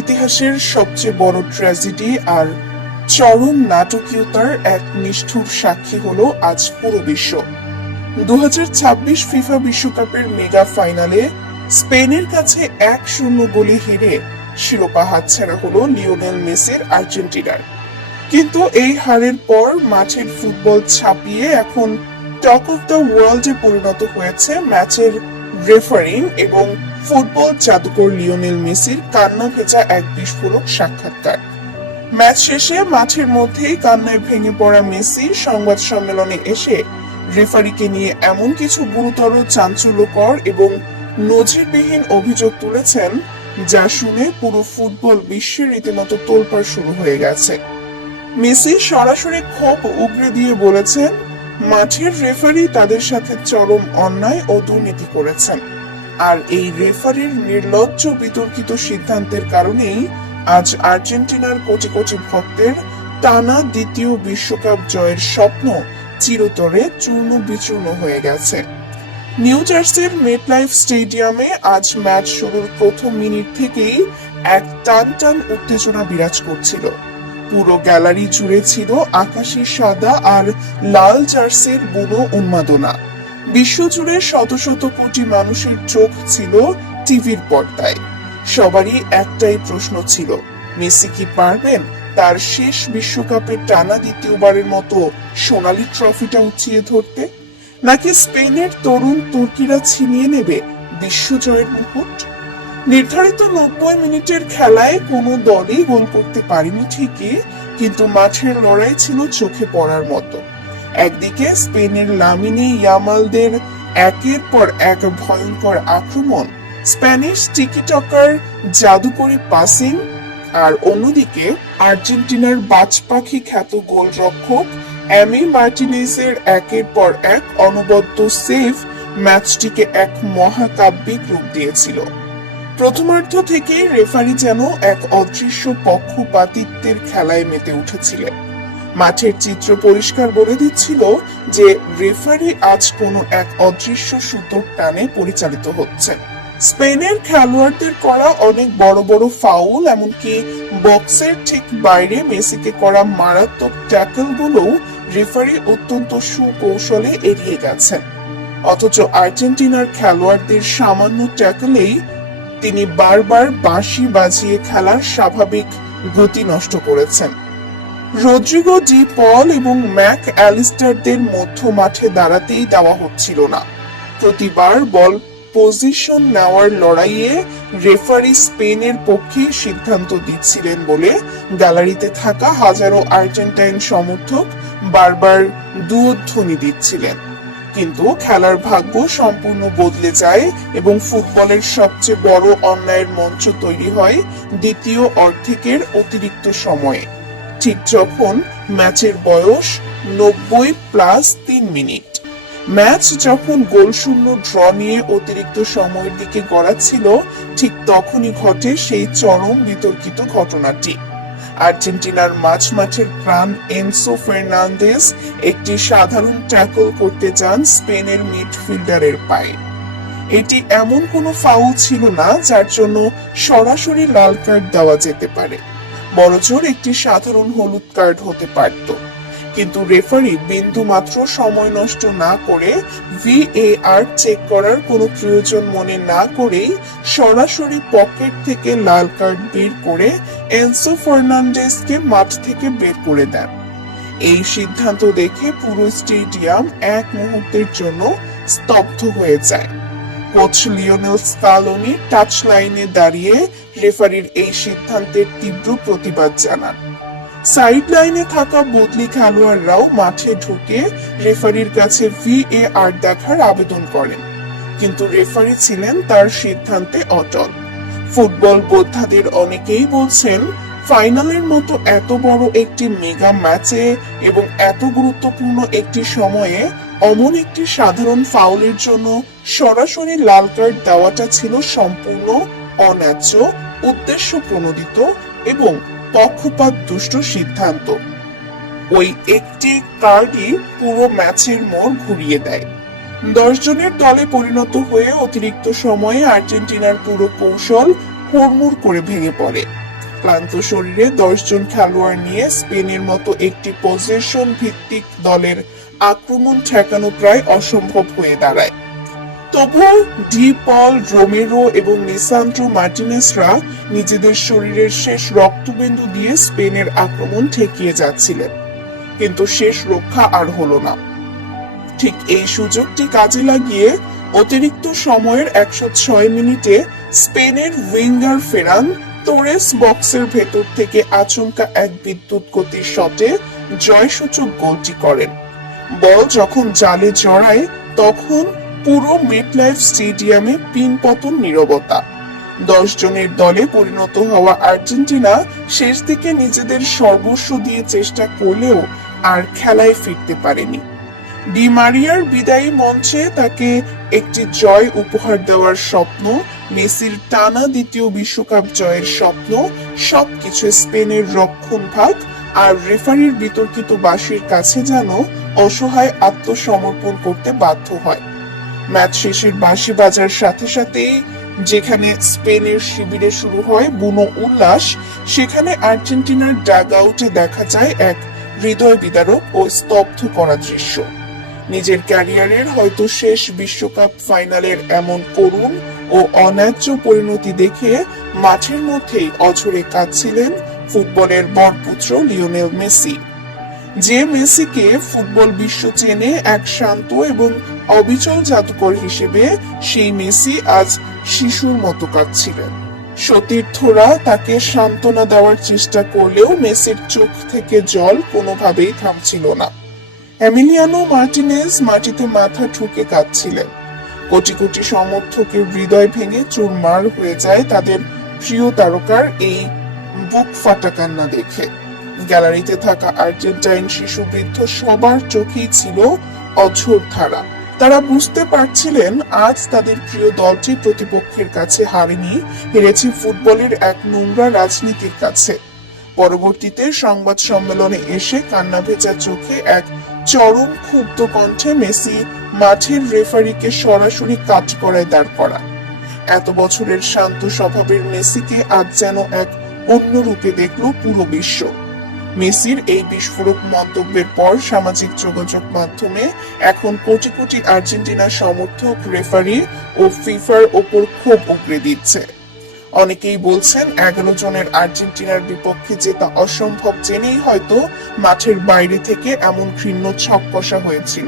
ইতিহাসের সবচেয়ে বড় ট্র্যাজেডি আর চরম নাটকীয়তার এক নিষ্ঠুর সাক্ষী হলো আজ পুরো বিশ্ব। 2026 ফিফা বিশ্বকাপের মেগা ফাইনালে স্পেনের কাছে 1-0 গোলে হেরে শিরোপা হাতছাড়া হলো লিওনেল মেসির আর্জেন্টিনার। কিন্তু এই হারের পর মাঠের ফুটবল ছাপিয়ে এখন টক অফ দ্য ওয়ার্ল্ডে পরিণত হয়েছে ম্যাচের রেফারিং এবং ফুটবল জাদুকর লিওনেল মেসির কান্না ভেজা এক বিস্ফোরক সাক্ষাৎকার। ম্যাচ শেষে মাঠের মধ্যেই কান্নায় ভেঙে পড়া মেসি সংবাদ সম্মেলনে এসে রেফারিকে নিয়ে এমন কিছু গুরুতর, চাঞ্চল্যকর এবং নজিরবিহীন অভিযোগ তুলেছেন যা শুনে পুরো ফুটবল বিশ্বে রীতিমতো তোলপাড় শুরু হয়ে গেছে। মেসি সরাসরি ক্ষোভ উগরে দিয়ে বলেছেন, মাঠের রেফারি তাদের সাথে চরম অন্যায় ও দুর্নীতি করেছেন, আর এই রেফারির নির্লজ্জ বিতর্কিত সিদ্ধান্তের কারণেই আজ আর্জেন্টিনার কোটি কোটি ভক্তের টানা দ্বিতীয় বিশ্বকাপ জয়ের স্বপ্ন চিরতরে চূর্ণ বিচূর্ণ হয়ে গেছে। নিউ জার্সির মেটলাইফ স্টেডিয়ামে আজ ম্যাচ শুরুর প্রথম মিনিট থেকেই এক টান উত্তেজনা বিরাজ করছিল। পুরো গ্যালারি জুড়ে ছিল আকাশী সাদা আর লাল জার্সির বুনো উন্মাদনা। বিশ্বজুড়ে শত শত কোটি মানুষের চোখ ছিল টিভির পর্দায়। সবারই একটাই প্রশ্ন ছিল, মেসি কি পারবেন তার শেষ বিশ্বকাপে টানা দ্বিতীয়বারের মতো সোনালী ট্রফিটা উঁচিয়ে ধরতে, নাকি স্পেনের তরুণ তুর্কিরা ছিনিয়ে নেবে বিশ্বজয়ের মুকুট? নির্ধারিত 90 মিনিটের খেলায় কোনো দলই গোল করতে পারেনি ঠিকই, কিন্তু মাঠের লড়াই ছিল চোখে পড়ার মতো। একদিকে স্পেনের লামিনে ইয়ামালদের একের পর এক ভয়ঙ্কর আক্রমণ, স্প্যানিশ টিকিটকার জাদুকরি পাসিং, আর অন্যদিকে আর্জেন্টিনার বাজপাখি খ্যাত গোলরক্ষক এমি মার্টিনেজের একের পর এক অনবদ্য সেভ ম্যাচটিকে এক মহাকাব্যিক রূপ দিয়েছিল। প্রথমার্ধ থেকে রেফারি যেন এক অদৃশ্য পক্ষপাতিত্বের খেলায় মেতে উঠেছিলেন। মাঠের চিত্র পরিষ্কার বলে দিচ্ছিল যে রেফারি আজ কোনো এক অদৃশ্য সুতোর টানে পরিচালিত হচ্ছেন। স্পেনের খেলোয়াড়দের করা অনেক বড় বড় ফাউল, এমনকি বক্সের ঠিক বাইরে মেসিকে করা মারাত্মক ট্যাকল গুলোও রেফারি অত্যন্ত সুকৌশলে এড়িয়ে গেছেন। অথচ আর্জেন্টিনার খেলোয়াড়দের সামান্য ট্যাকলেই তিনি বারবার বাঁশি বাজিয়ে খেলার স্বাভাবিক গতি নষ্ট করেছেন। রদ্রিগো ডি পল এবং ম্যাক অ্যালিস্টারদের মধ্য মাঠে দাঁড়াতেই দেওয়া হচ্ছিল না। প্রতিবার বল পজিশন নেওয়ার লড়াইয়ে রেফারি স্পেনের পক্ষে সিদ্ধান্ত দিচ্ছিলেন বলে গ্যালারিতে থাকা হাজারো আর্জেন্টাইন সমর্থক বারবার দুধ্বনি দিচ্ছিলেন। কিন্তু খেলার ভাগ্য সম্পূর্ণ বদলে যায় এবং ফুটবলের সবচেয়ে বড় অন্যায়ের মঞ্চ তৈরি হয় দ্বিতীয় অর্ধেকের অতিরিক্ত সময়ে, ঠিক যখন ম্যাচের বয়স 90+3 মিনিট। ম্যাচ যখন গোলশূন্য ড্র নিয়ে অতিরিক্ত সময়ের দিকে গড়াচ্ছিল, ঠিক তখনই ঘটে সেই চরম বিতর্কিত ঘটনাটি। আর্জেন্টিনার মাঝমাঠের প্রাণ এনসো ফার্নান্দেজ একটি সাধারণ ট্যাকল করতে যান স্পেনের মিডফিল্ডারের পায়ে। এটি এমন কোনো ফাউল ছিল না যার জন্য সরাসরি লাল কার্ড দেওয়া যেতে পারে, বড়জোর একটি সাধারণ হলুদ কার্ড হতে পারত। কিন্তু রেফারি বিন্দু মাত্র সময় নষ্ট না করে VAR চেক করার কোনো প্রয়োজন মনে না করেই সরাসরি পকেট থেকে লাল কার্ড বের করে এনসো ফার্নান্ডেজকে মাঠ থেকে বের করে দেন। এই সিদ্ধান্ত দেখে পুরো স্টেডিয়াম এক মুহূর্তের জন্য স্তব্ধ হয়ে যায়। কোচ লিওনেল স্কালোনি টাচ লাইনে দাঁড়িয়ে রেফারির এই সিদ্ধান্তের তীব্র প্রতিবাদ জানান। সাইড লাইনে থাকা বদলি খেলোয়াড়রাও মাঠে ঢুকে রেফারির কাছে VAR দেখার আবেদন করেন, কিন্তু রেফারি ছিলেন তার সিদ্ধান্তে অটল। ফুটবল বোদ্ধাদের অনেকেই বলছেন, ফাইনালের মতো এত বড় একটি মেগা ম্যাচে এবং এত গুরুত্বপূর্ণ একটি সময়ে অমন একটি সাধারণ ফাউলের জন্য সরাসরি লাল কার্ড দেওয়াটা ছিল সম্পূর্ণ অন্যায্য, উদ্দেশ্য প্রণোদিত এবং পক্ষপাত দুষ্ট সিদ্ধান্ত। ওই একটি কার্ডই পুরো ম্যাচের মোড় ঘুরিয়ে দেয়। 10 জনের দলে পরিণত হয়ে অতিরিক্ত সময়ে আর্জেন্টিনার পুরো কৌশল হুড়মুড় করে ভেঙে পড়ে। ক্লান্ত শরীরে 10 জন খেলোয়াড় নিয়ে স্পেনের মতো একটি পজিশন ভিত্তিক দলের আক্রমণ ঠেকানো প্রায় অসম্ভব হয়ে দাঁড়ায়। তবুও ডি পল, রোমেরো এবং লিসান্ড্রো মার্টিনেসরা নিজেদের শরীরের শেষ রক্তবিন্দু দিয়ে স্পেনের আক্রমণ ঠেকিয়ে যাচ্ছিলেন, কিন্তু শেষ রক্ষা আর হলো না। ঠিক এই সুযোগটি কাজে লাগিয়ে অতিরিক্ত সময়ের 106 মিনিটে স্পেনের উইঙ্গার ফেরান তোরেস বক্সের ভেতর থেকে আচমকা এক বিদ্যুৎ গতির শটে জয়সূচক গোলটি করেন। বল যখন জালে জড়ায় তখন পুরো মেটলাইফ স্টেডিয়ামে পিনপতন নীরবতা। 10 জনের দলে পরিণত হওয়া আর্জেন্টিনা শেষ দিকে নিজেদের সর্বস্ব দিয়ে চেষ্টা করলেও আর খেলায় ফিরতে পারেনি। ডি মারিয়ার বিদায়ী মঞ্চে তাকে একটি জয় উপহার দেওয়ার স্বপ্ন, মেসির টানা দ্বিতীয় বিশ্বকাপ জয়ের স্বপ্ন, সবকিছু স্পেনের রক্ষণভাগ আর রেফারির বিতর্কিত বাঁশির কাছে যেন অসহায় আত্মসমর্পণ করতে বাধ্য হয়। ম্যাচ শেষের বাঁশি বাজার সাথে সাথেই যেখানে স্পেনের শিবিরে শুরু হয় বুনো উল্লাস, সেখানে আর্জেন্টিনার ডাগ আউটে দেখা যায় এক হৃদয় বিদারক ও স্তব্ধ করা দৃশ্য। নিজের ক্যারিয়ারের হয়তো শেষ বিশ্বকাপ ফাইনালের এমন করুণ ও অন্যায্য পরিণতি দেখে মাঠের মধ্যেই অঝরে কাঁদছিলেন ফুটবলের বরপুত্র লিওনেল মেসি। যে মেসিকে ফুটবল বিশ্ব চেনে এক শান্ত এবং অবিচল জাদুকর হিসেবে, সেই মেসি আজ শিশুর মতো কাঁদছিলেন। সতীর্থরা তাকে সান্ত্বনা দেওয়ার চেষ্টা করলেও মেসির চোখ থেকে জল কোনোভাবেই থামছিল না। এমিলিয়ানো মার্টিনেজ মাটিতে মাথা ঠুকে কাঁদছিলেন। কোটি কোটি সমর্থকের হৃদয় ভেঙে চুরমার হয়ে যায় তাদের প্রিয় তারকার এই বুক ফাটা কান্না দেখে। গ্যালারিতে থাকা আর্জেন্টাইন শিশু বৃদ্ধ সবার চোখেই ছিল অঝোর ধারা। তারা বুঝতে পারছিলেন আজ তাদের প্রিয় দলটি প্রতিপক্ষের কাছে হারেনি, হেরেছে ফুটবলের এক নোংরা রাজনীতির কাছে। পরবর্তীতে সংবাদ সম্মেলনে এসে কান্না ভেজা চোখে এক চরম ক্ষুব্ধ কণ্ঠে মেসি মাঠের রেফারিকে সরাসরি কাঠগড়ায় দাঁড় করান। এত বছরের শান্ত স্বভাবের মেসিকে আজ যেন এক অন্য রূপে দেখল পুরো বিশ্ব। মেসির এই বিস্ফোরক মন্তব্যের পর সামাজিক যোগাযোগ মাধ্যমে এখন কোটি কোটি আর্জেন্টিনা সমর্থক রেফারি ও ফিফার ওপর ক্ষোভ উগরে দিচ্ছে। অনেকেই বলছেন 11 জনের আর্জেন্টিনার বিপক্ষে জেতা অসম্ভব জেনেই হয়তো মাঠের বাইরে থেকে এমন ঘৃণ্য ছক কষা হয়েছিল।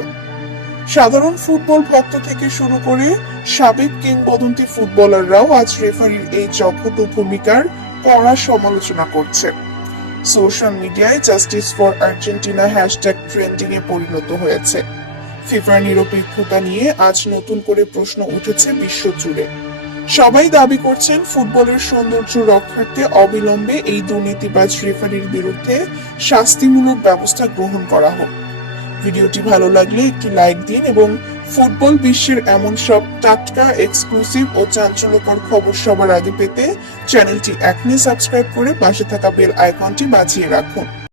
সাধারণ ফুটবল ভক্ত থেকে শুরু করে সাবেক কিংবদন্তি ফুটবলাররাও আজ রেফারির এই জঘন্য ভূমিকার কড়া সমালোচনা করছেন। সোশ্যাল মিডিয়ায় justice for Argentina hashtag trending এ পরিণত হয়েছে। ফিফার নিরপেক্ষতা নিয়ে আজ নতুন করে প্রশ্ন উঠেছে বিশ্বজুড়ে। সবাই দাবি করছেন ফুটবলের সৌন্দর্য রক্ষার্থে অবিলম্বে এই দুর্নীতিবাজ রেফারির বিরুদ্ধে শাস্তিমূলক ব্যবস্থা গ্রহণ করা হোক। ভিডিওটি ভালো লাগলে একটি লাইক দিন এবং ফুটবল বিশ্বের এমন সব টাটকা, এক্সক্লুসিভ ও চাঞ্চল্যকর খবর সবার আগে পেতে চ্যানেলটি এখনই সাবস্ক্রাইব করে পাশে থাকা বেল আইকনটি বাজিয়ে রাখুন।